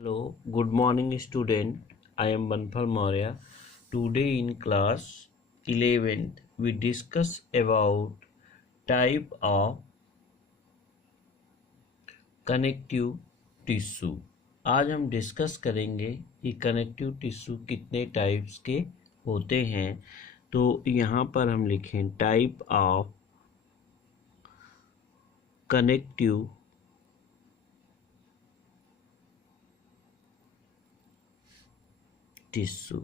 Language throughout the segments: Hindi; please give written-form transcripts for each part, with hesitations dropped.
Hello, good morning student. I am Banpal Maurya. Today in class 11th we discuss about type of connective tissue. आज हम डिस्कस करेंगे कि कनेक्टिव टिश्यू कितने टाइप्स के होते हैं। तो यहाँ पर हम लिखें टाइप ऑफ कनेक्टिव टिश्यू।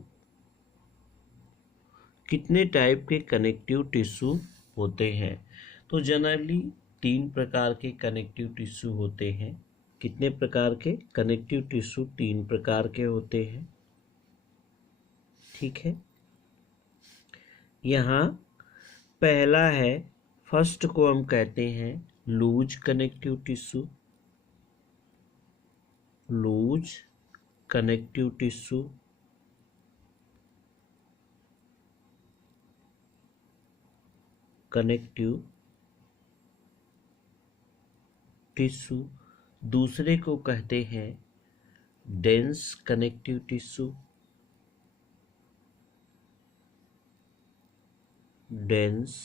कितने टाइप के कनेक्टिव टिश्यू होते हैं? तो जनरली 3 प्रकार के कनेक्टिव टिश्यू होते हैं। कितने प्रकार के कनेक्टिव टिश्यू? 3 प्रकार के होते हैं। ठीक है, यहाँ पहला है, फर्स्ट को हम कहते हैं loose connective tissue. Loose connective tissue. Connective tissue. दूसरे को कहते हैं dense connective tissue. Dense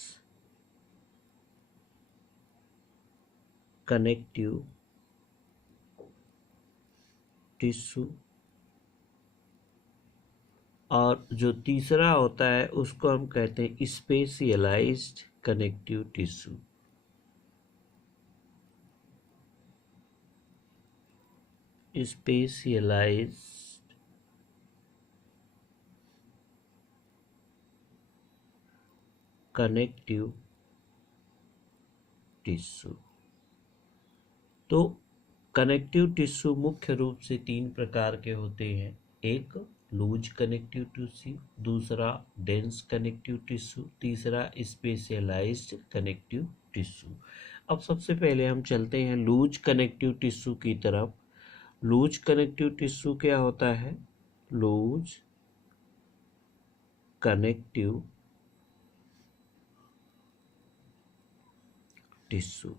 connective tissue. और जो तीसरा होता है उसको हम कहते हैं specialised connective tissue. Specialised connective tissue. तो कनेक्टिव टिश्यू मुख्य रूप से 3 प्रकार के होते हैं। एक लूज कनेक्टिव टिश्यू, दूसरा डेंस कनेक्टिव टिश्यू, तीसरा स्पेशलाइज्ड कनेक्टिव टिश्यू। अब सबसे पहले हम चलते हैं लूज कनेक्टिव टिश्यू की तरफ। लूज कनेक्टिव टिश्यू क्या होता है? Loose connective tissue.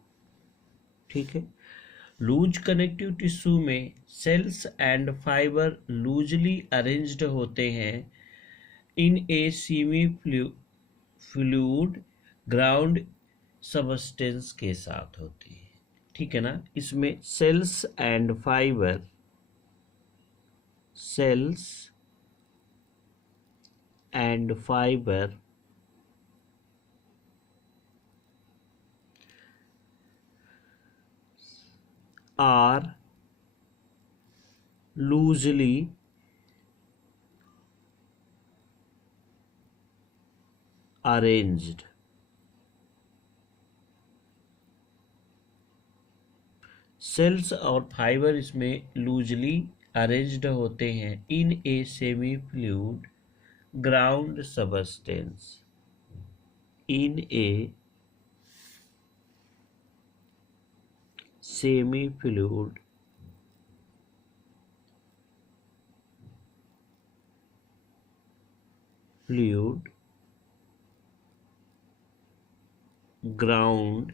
ठीक है, लूज कनेक्टिव टिश्यू में cells and fibre loosely arranged होते हैं in a semi fluid ground substance के साथ होती है। ठीक है ना, इसमें cells and fibre, cells and fibre are loosely arranged cells और फाइबर इसमें लूजली अरेंज्ड होते हैं in a semi fluid ground substance. In a semi fluid ground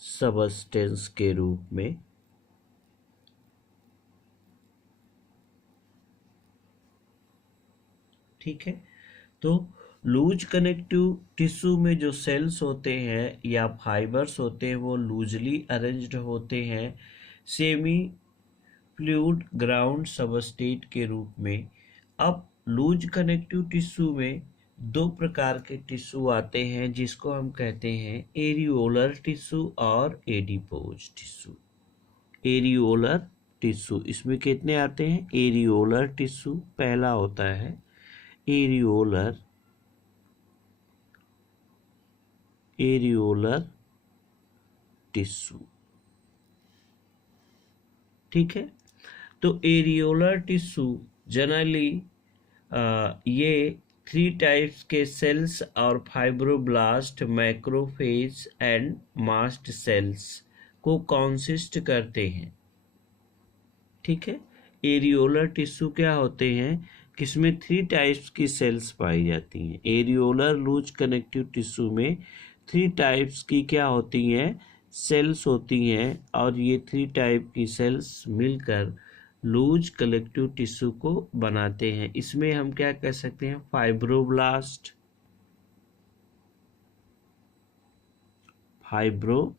substance के रूप में। ठीक है, तो लूज कनेक्टिव टिश्यू में जो सेल्स होते हैं या फाइबर्स होते हैं वो लूजली अरेंज्ड होते हैं सेमी फ्लूइड ग्राउंड सबस्टेट के रूप में। अब लूज कनेक्टिव टिश्यू में 2 प्रकार के टिश्यू आते हैं जिसको हम कहते हैं एरियोलर टिश्यू और एडिपोज टिश्यू। एरियोलर टिश्यू, इसमें कितने आते हैं? एरियोलर टिश्यू पहला होता है एरियोलर टिश्यू। ठीक है, तो एरियोलर टिश्यू जनरली ये 3 टाइप्स के सेल्स और fibroblast, macrophage and mast cells को कंसिस्ट करते हैं। ठीक है, एरियोलर टिश्यू क्या होते हैं? किसमें 3 टाइप्स की सेल्स पाई जाती हैं। एरियोलर लूज कनेक्टिव टिश्यू में 3 टाइप्स की क्या होती हैं? सेल्स होती हैं, और ये 3 टाइप की सेल्स मिलकर लूज कलेक्टिव टिश्यू को बनाते हैं। इसमें हम क्या कह सकते हैं, फाइब्रोब्लास्ट, फाइब्रोब्लास्ट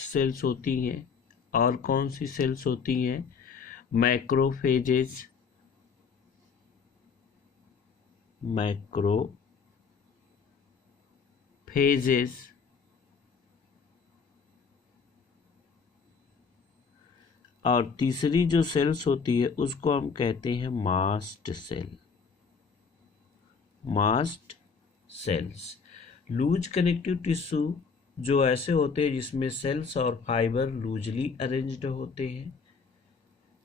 सेल्स होती हैं। और कौन सी सेल्स होती हैं, मैक्रोफेजेस, मैक्रोफेजेस, और तीसरी जो सेल्स होती है उसको हम कहते हैं mast cell, mast cells. Loose connective tissue जो ऐसे होते हैं जिसमें सेल्स और फाइबर लूजली अरेंज्ड होते हैं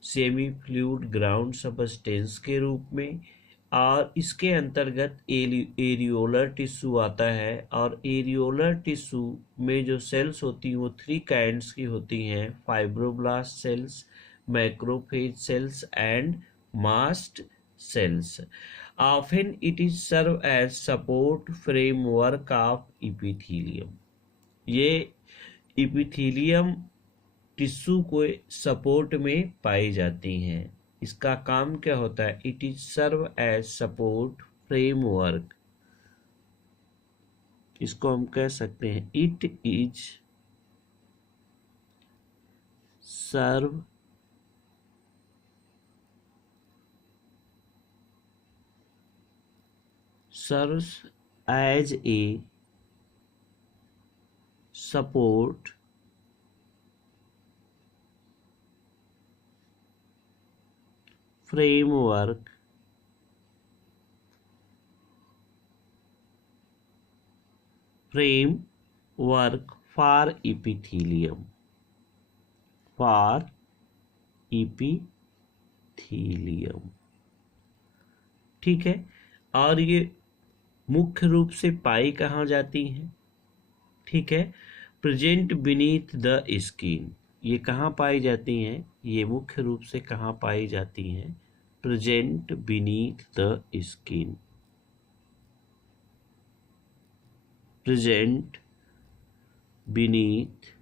सेमी फ्लूइड ग्राउंड सबस्टेंस के रूप में, और इसके अंतर्गत एरियोलर टिश्यू आता है। और एरियोलर टिश्यू में जो सेल्स होती हैं वो 3 काइंड्स की होती हैं, fibroblast cells, macrophage cells and mast cells. Often it is serve as support framework of epithelium. ये इपिथीलियम टिश्यू को सपोर्ट में पाई जाती हैं। इसका काम क्या होता है, it is serve as support framework. इसको हम कह सकते हैं it is serve serves as a support framework for epithelium, ठीक है। और ये मुख्य रूप से पाई कहाँ जाती हैं, ठीक है, प्रेजेंट बीनीथ द स्किन। ये कहाँ पाई जाती हैं, ये मुख्य रूप से कहाँ पाई जाती हैं, present beneath the skin, present beneath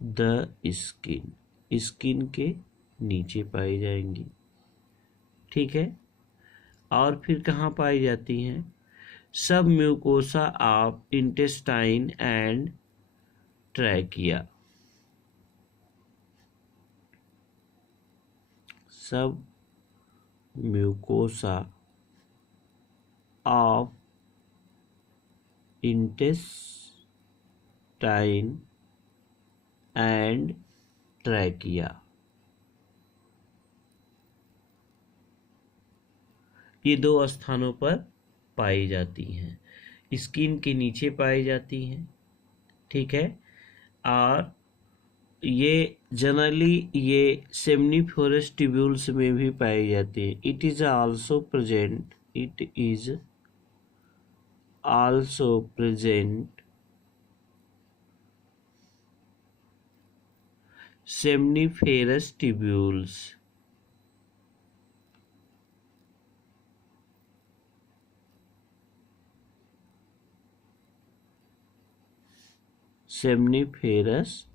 the skin, skin के नीचे पाई जाएंगी, ठीक है। और फिर कहाँ पाई जाती हैं, submucosa of intestine and trachea, submucosa of intestine and trachea, ये 2 स्थानों पर पाई जाती हैं, स्किन के नीचे पाई जाती हैं, ठीक है। और ये जनरली ये सेमनीफेरस ट्यूब्यूल्स में भी पाई जाती है। It is also present seminiferous tubules, seminiferous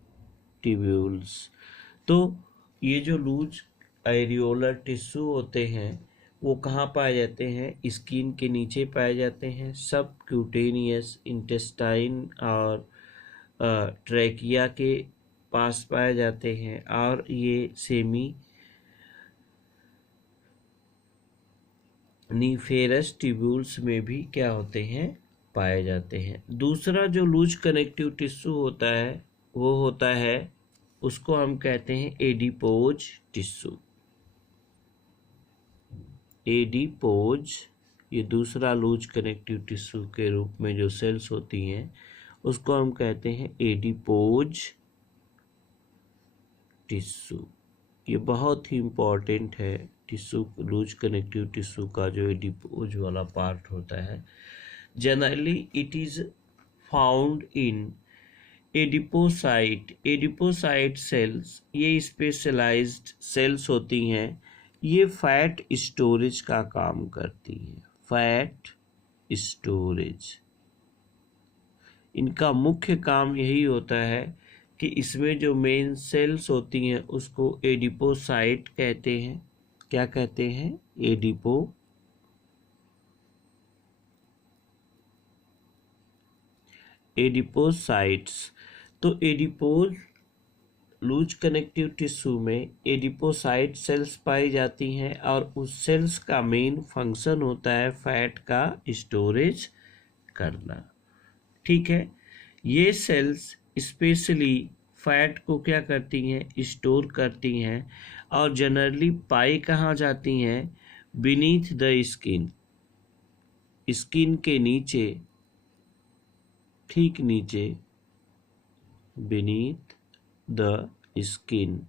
tubules. तो ये जो लूज एरियोलर टिश्यू होते हैं वो कहाँ पाए जाते हैं, स्किन के नीचे पाए जाते हैं, सब क्यूटेनियस इंटेस्टाइन और ट्रैकिया के पास पाए जाते हैं। और ये सेमी नीफेरस ट्यूब्यूल्स में भी क्या होते हैं, पाए जाते हैं। दूसरा जो लूज कनेक्टिव टिश्यू होता है वो होता है, उसको हम कहते हैं एडिपोज टिश्यू, एडिपोज। ये दूसरा लूज कनेक्टिव टिश्यू के रूप में जो सेल्स होती हैं उसको हम कहते हैं एडिपोज टिश्यू। ये बहुत ही इम्पॉर्टेंट है टिश्यू, लूज कनेक्टिव टिश्यू का जो एडिपोज वाला पार्ट होता है। Generally it is found in adipocyte cells. ये स्पेशलाइज्ड सेल्स होती हैं, ये फैट स्टोरेज का काम करती हैं, फैट स्टोरेज। इनका मुख्य काम यही होता है कि इसमें जो मेन सेल्स होती हैं उसको एडिपोसाइट कहते हैं। क्या कहते हैं? एडिपोसाइट्स। तो एडिपोज लूज कनेक्टिव टिश्यू में एडिपोसाइट सेल्स पाई जाती हैं और उस सेल्स का मेन फंक्शन होता है फैट का स्टोरेज करना। ठीक है, ये सेल्स स्पेशली फैट को क्या करती हैं? स्टोर करती हैं और जनरली पाई कहाँ जाती हैं? बीनीथ द स्किन, स्किन के नीचे, ठीक नीचे, बीनीथ द स्किन।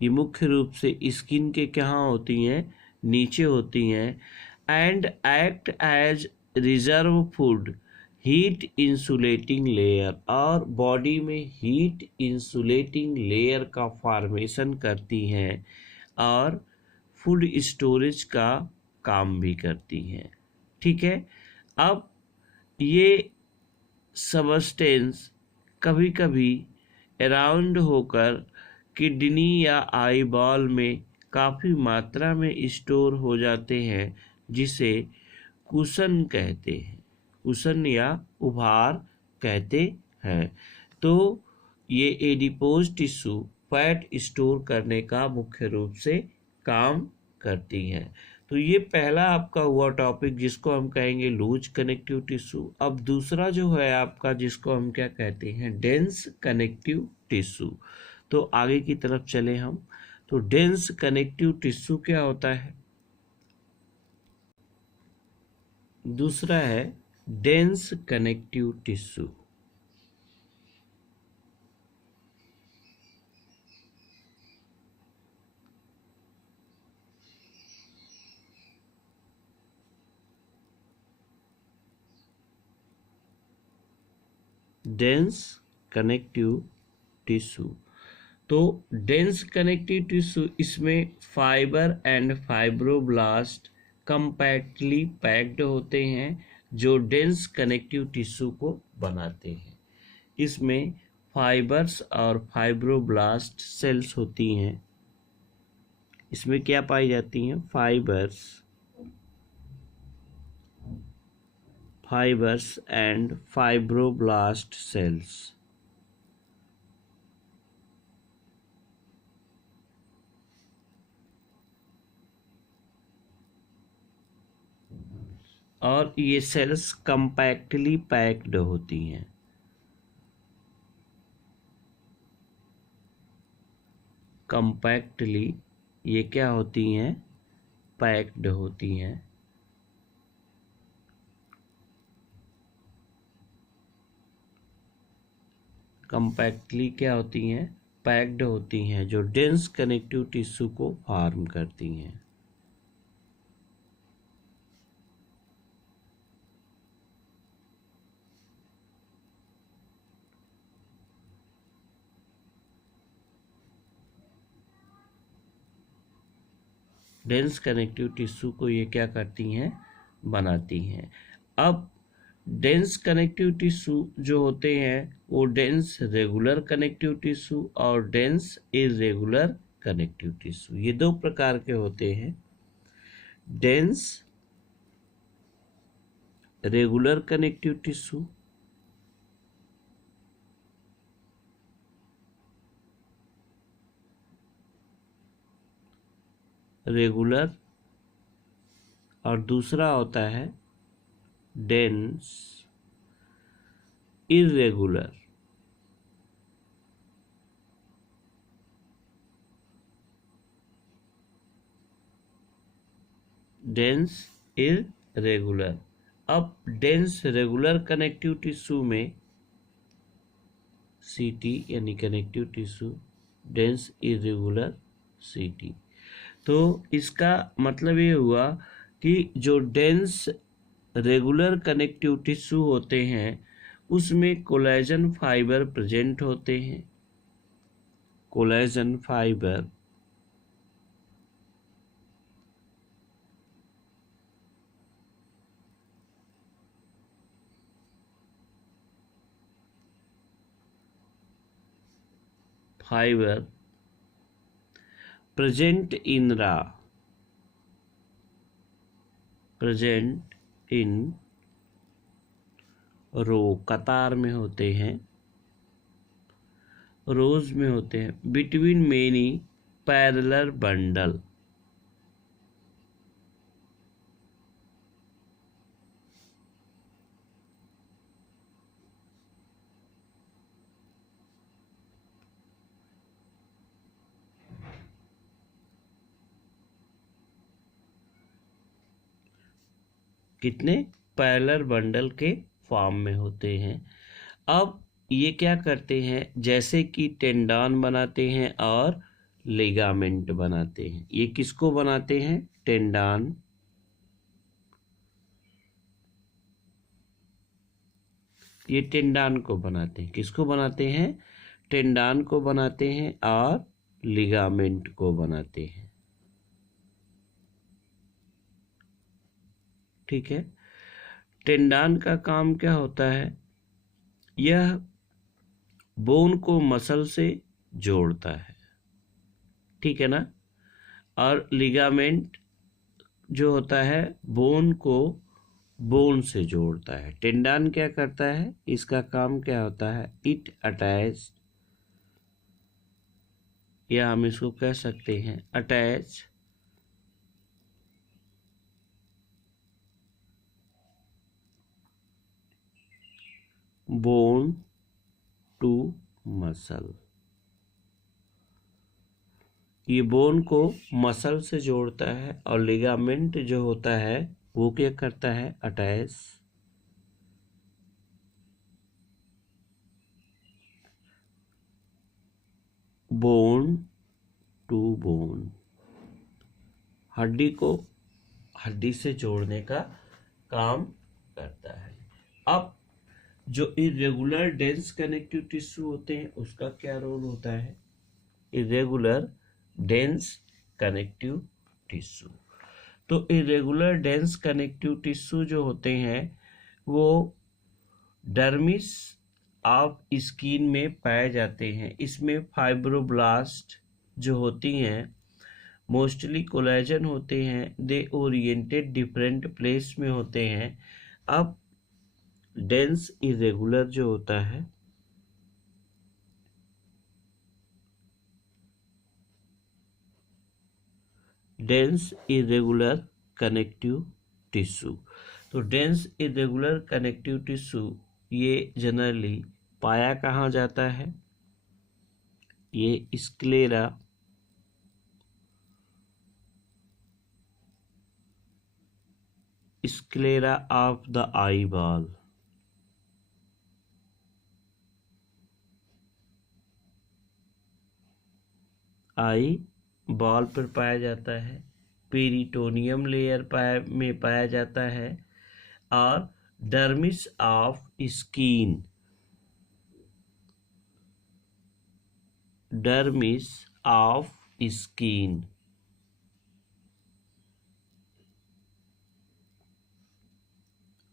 ये मुख्य रूप से स्किन के कहाँ होती हैं? नीचे होती हैं। And act as reserve food, heat insulating layer, और बॉडी में हीट इंसुलेटिंग लेयर का फॉर्मेशन करती हैं और फूड स्टोरेज का काम भी करती हैं। ठीक है, अब ये सबस्टेंस कभी कभी अराउंड होकर किडनी या आई बॉल में काफ़ी मात्रा में स्टोर हो जाते हैं, जिसे कुशन कहते हैं, कुशन या उभार कहते हैं। तो ये एडिपोज टिश्यू फैट स्टोर करने का मुख्य रूप से काम करती है। तो ये पहला आपका हुआ टॉपिक जिसको हम कहेंगे लूज कनेक्टिव टिश्यू। अब दूसरा जो है आपका जिसको हम क्या कहते हैं? Dense connective tissue. तो आगे की तरफ चले हम, तो डेंस कनेक्टिव टिश्यू क्या होता है? दूसरा है dense connective tissue. Dense connective tissue, तो डेंस कनेक्टिव टिश्यू, इसमें fibre and fibroblast compactly packed होते हैं जो डेंस कनेक्टिव टिश्यू को बनाते हैं। इसमें फाइबर्स और फाइब्रोब्लास्ट सेल्स होती हैं। इसमें क्या पाई जाती हैं? Fibres and fibroblast sales. और ये सेल्स कंपैक्टली पैक्ड होती हैं। कंपैक्टली ये क्या होती हैं? पैक्ड होती हैं। कंपैक्टली क्या होती हैं? पैक्ड होती हैं, जो डेंस कनेक्टिव टिश्यू को फॉर्म करती हैं। डेंस कनेक्टिव टिश्यू को ये क्या करती हैं? बनाती हैं। अब डेंस कनेक्टिव टिश्यू जो होते हैं वो डेंस रेगुलर कनेक्टिव टिश्यू और डेंस इरेगुलर कनेक्टिव टिश्यू, ये दो प्रकार के होते हैं। Dense regular connective tissue, regular, और दूसरा होता है डेंस इरेगुलर। Dense irregular. अब डेंस रेगुलर कनेक्टिव टिश्यू में सीटी यानी कनेक्टिव टिश्यू, डेंस इरेगुलर सीटी। तो इसका मतलब ये हुआ कि जो डेंस रेगुलर कनेक्टिव टिश्यू होते हैं उसमें कोलेजन फाइबर प्रेजेंट होते हैं। Collagen fibre fiber present in रो, कतार में होते हैं, रोज में होते हैं, बिटवीन मेनी पैरेलल बंडल, कितने पैरेलल बंडल के फॉर्म में होते हैं। अब ये क्या करते हैं, जैसे कि टेंडन बनाते हैं और लिगामेंट बनाते हैं। ये किसको बनाते हैं, टेंडन, ये टेंडन को बनाते हैं। किसको बनाते हैं, टेंडन को बनाते हैं और लिगामेंट को बनाते हैं। ठीक है, टेंडन का काम क्या होता है, यह बोन को मसल से जोड़ता है, ठीक है ना। और लिगामेंट जो होता है बोन को बोन से जोड़ता है। टेंडन क्या करता है, इसका काम क्या होता है, इट अटैच, या हम इसको कह सकते हैं अटैच बोन टू मसल। ये बोन को मसल से जोड़ता है, और लिगामेंट जो होता है वो क्या करता है, अटैच बोन टू बोन, हड्डी को हड्डी से जोड़ने का काम करता है। अब जो इरेगुलर डेंस कनेक्टिव टिश्यू होते हैं उसका क्या रोल होता है, इरेगुलर डेंस कनेक्टिव टिश्यू। तो इरेगुलर डेंस कनेक्टिव टिश्यू जो होते हैं वो डर्मिस ऑफ स्किन में पाए जाते हैं। इसमें फाइब्रोब्लास्ट जो होती हैं मोस्टली कोलेजन होते हैं, दे ओरिएंटेड डिफरेंट प्लेस में होते हैं। अब डेंस इरेगुलर जो होता है, डेंस इरेगुलर कनेक्टिव टिश्यू, तो डेंस इरेगुलर कनेक्टिव टिश्यू ये जनरली पाया कहाँ जाता है, ये sclera sclera of the eye ball, eye ball पर पाया जाता है, पेरिटोनियम लेयर में पाया जाता है, और dermis of skin, dermis of skin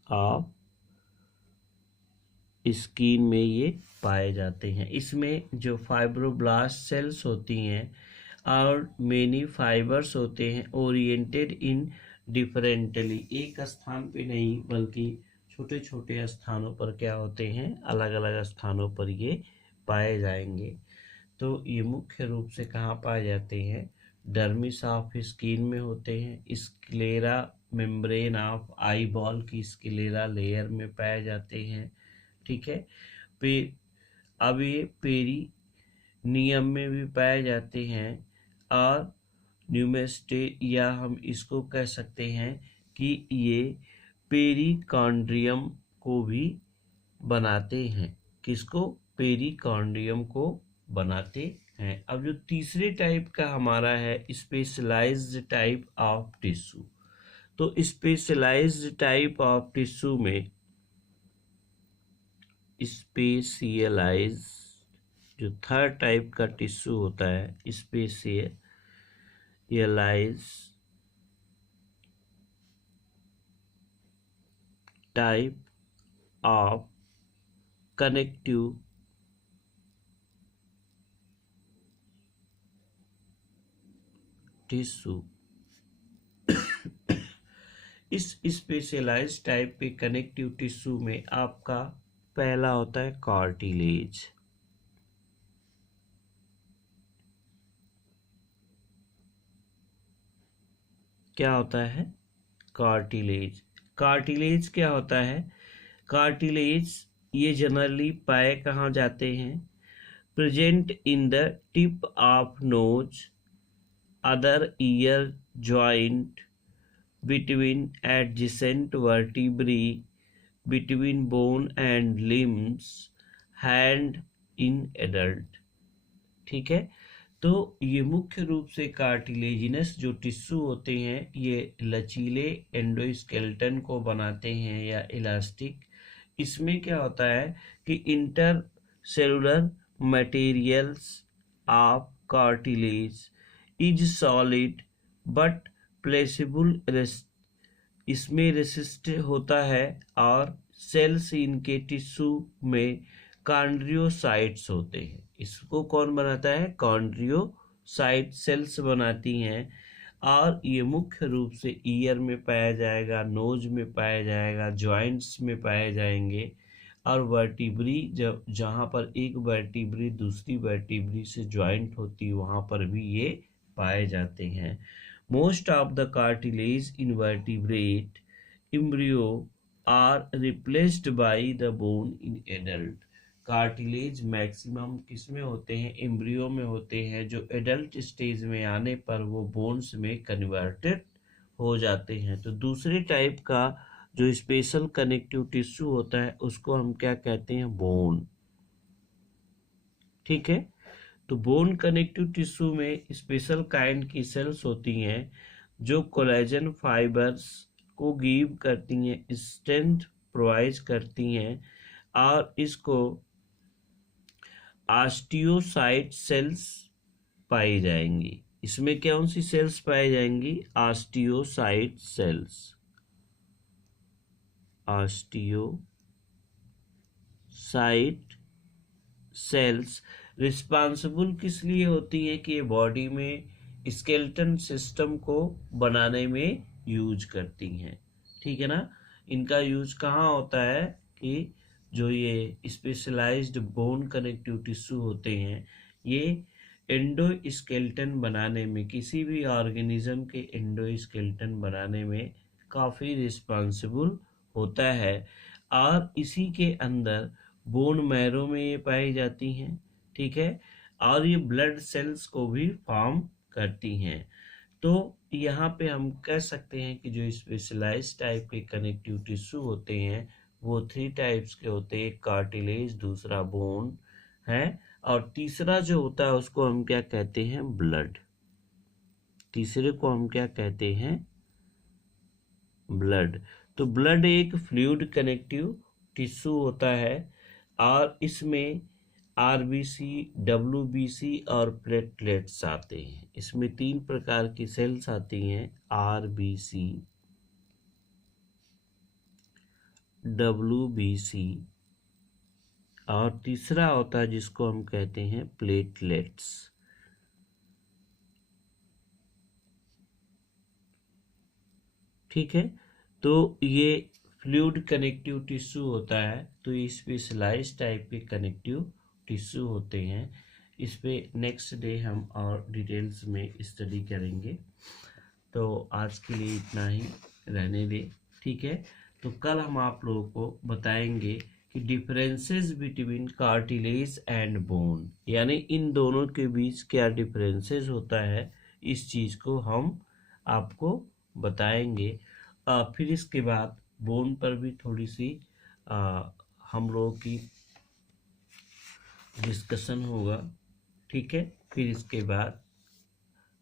of skin में ये पाए जाते हैं। इसमें जो फाइब्रोब्लास्ट सेल्स होती हैं और मेनी फाइबर्स होते हैं ओरिएंटेड इन डिफरेंटली, एक स्थान पे नहीं बल्कि छोटे छोटे स्थानों पर क्या होते हैं, अलग अलग स्थानों पर ये पाए जाएंगे। तो ये मुख्य रूप से कहाँ पाए जाते हैं, डर्मिस ऑफ स्किन में होते हैं, sclera membrane of eye ball की स्क्लेरा लेयर में पाए जाते हैं, ठीक है। पे अब ये पेरी नियम में भी पाए जाते हैं, और न्यूमेस्टे, या हम इसको कह सकते हैं कि ये पेरिकार्डियम को भी बनाते हैं। किसको, पेरिकार्डियम को बनाते हैं। अब जो तीसरे टाइप का हमारा है स्पेशलाइज्ड टाइप ऑफ टिश्यू, तो स्पेशलाइज्ड टाइप ऑफ टिश्यू में स्पेशलाइज जो थर्ड टाइप का टिश्यू होता है, specialise type of connective tissue. इस स्पेशलाइज्ड टाइप के कनेक्टिव टिश्यू में आपका पहला होता है कार्टिलेज। क्या होता है? कार्टिलेज। कार्टिलेज क्या होता है? कार्टिलेज ये जनरली पाए कहाँ जाते हैं? Present in the tip of nose, other year joint, between adjacent vertebrae, between bone and limbs, hand in adult। ठीक है, तो ये मुख्य रूप से कार्टिलेजिनस जो टिश्यू होते हैं ये लचीले एंडोस्केलेटन को बनाते हैं या इलास्टिक। इसमें क्या होता है कि inter cellular materials of cartilage is solid but flexible, इसमें रेसिस्ट होता है और सेल्स इनके टिश्यू में कॉन्ड्रियोसाइट्स होते हैं। इसको कौन बनाता है? कॉन्ड्रियोसाइट सेल्स बनाती हैं। और ये मुख्य रूप से ईयर में पाया जाएगा, नोज में पाया जाएगा, जॉइंट्स में पाए जाएंगे और वर्टिब्री जब जहाँ पर एक वर्टिब्री दूसरी वर्टिब्री से जॉइंट होती है वहाँ पर भी ये पाए जाते हैं। Most of the cartilage in vertebrate embryo are replaced by the bone in adult। Cartilage maximum किस में होते हैं? एम्ब्रियो में होते हैं, जो एडल्ट स्टेज में आने पर वो बोन्स में कन्वर्टेड हो जाते हैं। तो दूसरे टाइप का जो स्पेशल कनेक्टिव टिश्यू होता है उसको हम क्या कहते हैं? बोन। ठीक है, तो बोन कनेक्टिव टिश्यू में स्पेशल काइंड की सेल्स होती हैं जो कोलेजन फाइबर्स को गिव करती हैं, स्ट्रेंथ प्रोवाइड करती हैं और इसको ऑस्टियोसाइट सेल्स पाई जाएंगी। इसमें कौन सी सेल्स पाई जाएंगी? Osteocyte cells. Osteocyte cells responsible किस लिए होती है कि ये बॉडी में स्केलेटन सिस्टम को बनाने में यूज करती हैं। ठीक है ना, इनका यूज कहाँ होता है कि जो ये स्पेशलाइज्ड बोन कनेक्टिव टिश्यू होते हैं ये एंडोस्केलेटन बनाने में, किसी भी ऑर्गेनिज्म के एंडोस्केलेटन बनाने में काफ़ी रिस्पांसिबल होता है और इसी के अंदर बोन मैरो में ये पाई जाती हैं। ठीक है, और ये ब्लड सेल्स को भी फॉर्म करती हैं। तो यहाँ पे हम कह सकते हैं कि जो स्पेशलाइज्ड टाइप के कनेक्टिव टिश्यू होते हैं वो 3 टाइप्स के होते हैं। एक कार्टिलेज, दूसरा बोन है और तीसरा जो होता है उसको हम क्या कहते हैं? ब्लड। तीसरे को हम क्या कहते हैं? ब्लड। तो ब्लड एक फ्लूइड कनेक्टिव टिश्यू होता है और इसमें आरबीसी, डब्ल्यूबीसी और प्लेटलेट्स आते हैं। इसमें 3 प्रकार की सेल्स आती हैं, आरबीसी, डब्ल्यूबीसी और तीसरा होता है जिसको हम कहते हैं प्लेटलेट्स। ठीक है, तो ये फ्लूइड कनेक्टिव टिश्यू होता है। तो ये स्पेशलाइज्ड टाइप के कनेक्टिव टिश्यू होते हैं। इस पे नेक्स्ट डे हम और डिटेल्स में स्टडी करेंगे। तो आज के लिए इतना ही रहने दें। ठीक है, तो कल हम आप लोगों को बताएंगे कि differences between cartilage and bone, यानी इन दोनों के बीच क्या डिफरेंसेस होता है, इस चीज़ को हम आपको बताएंगे। फिर इसके बाद बोन पर भी थोड़ी सी हम लोगों की डिस्कशन होगा। ठीक है, फिर इसके बाद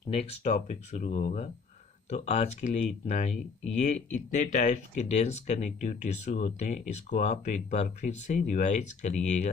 नेक्स्ट टॉपिक शुरू होगा। तो आज के लिए इतना ही। ये इतने टाइप्स के डेंस कनेक्टिव टिश्यू होते हैं, इसको आप एक बार फिर से रिवाइज करिएगा।